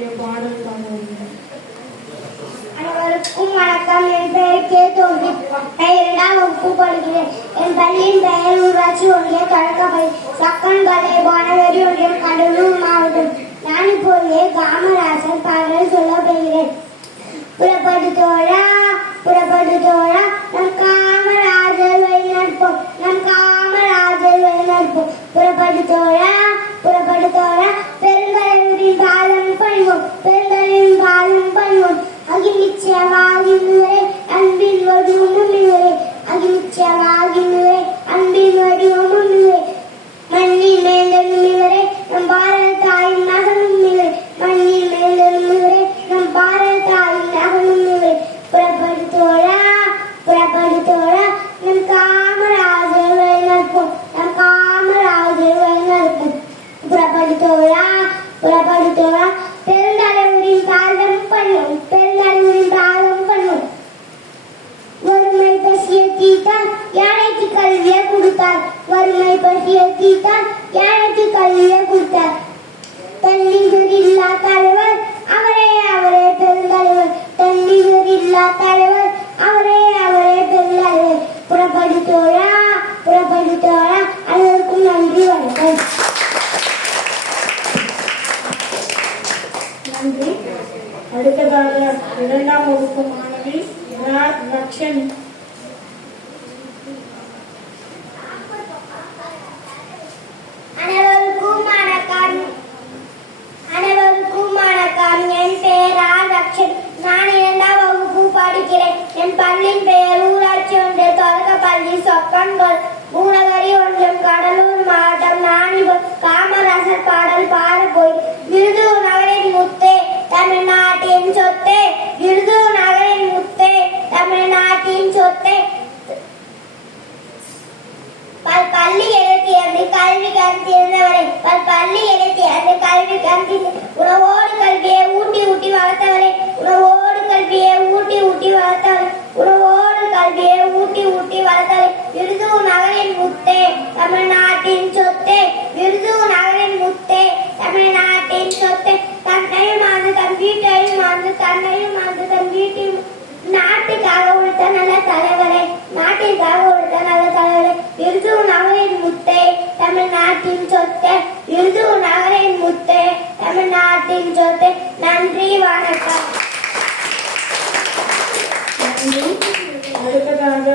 உங்களுடைய பாடல் அனைவருக்கும் வணக்கம். என் பெயர் கே. தோல்வி நான் இரண்டாம் வகுப்பு படிக்கிறேன். என் பள்ளியின் பெயர் ஊராட்சி ஒன்றிய தொடக்கப்பள்ளி. ஒன்றியம் கடலூர் மாவட்டம். நான் காமராசர் பாடல் சொல்ல போகிறேன். தோழா தோழா நம் காமராஜர் வழி நடப்போம் நம் காமராஜர் வழி நடப்போம் தோழா புறப்படு தோழா பெருந்தலைவரின் பாதம் பண்ணும். பெருந்தலைவரின் பாதம் பண்ணும். வறுமை பசிய தீட்டான் யானைக்கு கல்வியை கொடுத்தார். வறுமை பசிய தீட்டான் யானைக்கு கல்வியை நன்றி. அடுத்ததாக இரண்டாம் வகுப்பு மாணவி லட்சன் என் பள்ளியின் பெயர் ஊராட்சி ஒன்றிய சொக்கன்கோல் ஒன்றியம் கடலூர் மாவட்டம் நான் காமராசர் பாடல் பா போய் விருது நகரின் முத்தே தமிழ்நாட்டின் சொத்தே விருது நகரின் முத்தே தமிழ்நாட்டின் சொத்தே பல் பள்ளி எழுத்தியது கல்வி கருத்திருந்தவரை பல் பள்ளி அந்த கல்வி கருத்தி உணவோடு கல்வியை ஊட்டி ஊட்டி வளர்த்தவரை உணவோடு கல்வியை ஊட்டி ஊட்டி வளர்த்தவரை உணவோடு கல்வியை ஊட்டி ஊட்டி வளர்த்தவரை விருது நகரின் முத்தே தமிழ்நாட்டின் சொத்தே விருது நகரின் முத்தே தமிழ்நாட்டின் சொத்தே. தன்னையும் மறந்து தன் வீட்டையும் மறந்து தன்னையும் மறந்து தன் வீட்டையும் நாட்டுக்காக உழைத்த நல்ல தலைவரே நாட்டிற்காக உழைத்த நல்ல தலைவரே விருது நகரின் முத்தே. தமிழ்நாட்டின் சொத்தே விருது நகரின் முத்தே தமிழ்நாட்டின் சொத்தே நன்றி வணக்கம். அடுத்ததாக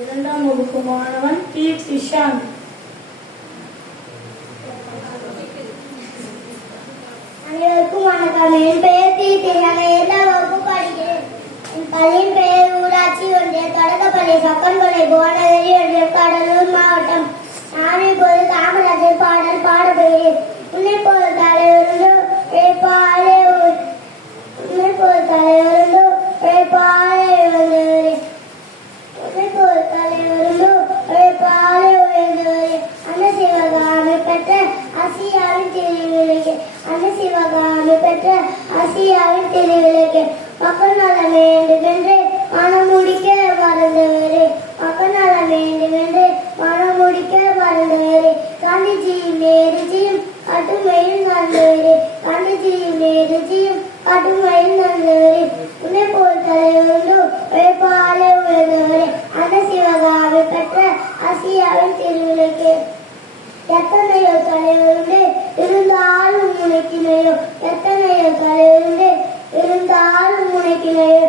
இரண்டாம் வகுப்பு மாணவன் டி கிஷாந்த் அனைவருக்கும் வணக்கம். என் பெயர் தீர்த்தி நான் இரண்டாம் வகுப்பு படிக்கிறேன். என் பள்ளியின் பெயர் ஊராட்சி ஒன்றிய தொடக்கப்பள்ளி சக்கன்கொலை புவனகிரி ஒன்றிய கடலூர் மாவட்டம். நான் இப்போது காமராஜர் பாடல் பாடப்படுகிறேன் உன்னை போல் தலைவருந்தோ இழைப்பாலே உன்னை போல் தலைவருந்தோ இழைப்பாலே வந்தவரே உன்னை போல் தலைவருந்தோ இழைப்பாலே உயர்ந்தவரே. அந்த சிவகாமி பெற்ற ஆசியாவின் திருவிழக்கு அந்த சிவகாமி பெற்ற திருவிழக்கு மக்கள் நலம் வேண்டுமென்று காந்திஜியும் நேருஜியும் கட்டுமையில் நடந்தவரே உன்னை போல் தலைவருந்தோ உழைப்பாலே உயர்ந்தவரே அந்த சிவகாமி பெற்ற ஆசியாவின் திருவிழக்கு எத்தனையோ தலைவருண்டு இருந்தாலும் முனைக்கினையோ எத்தனையோ தலைவருண்டு இருந்தாலும் முனைக்கினையோ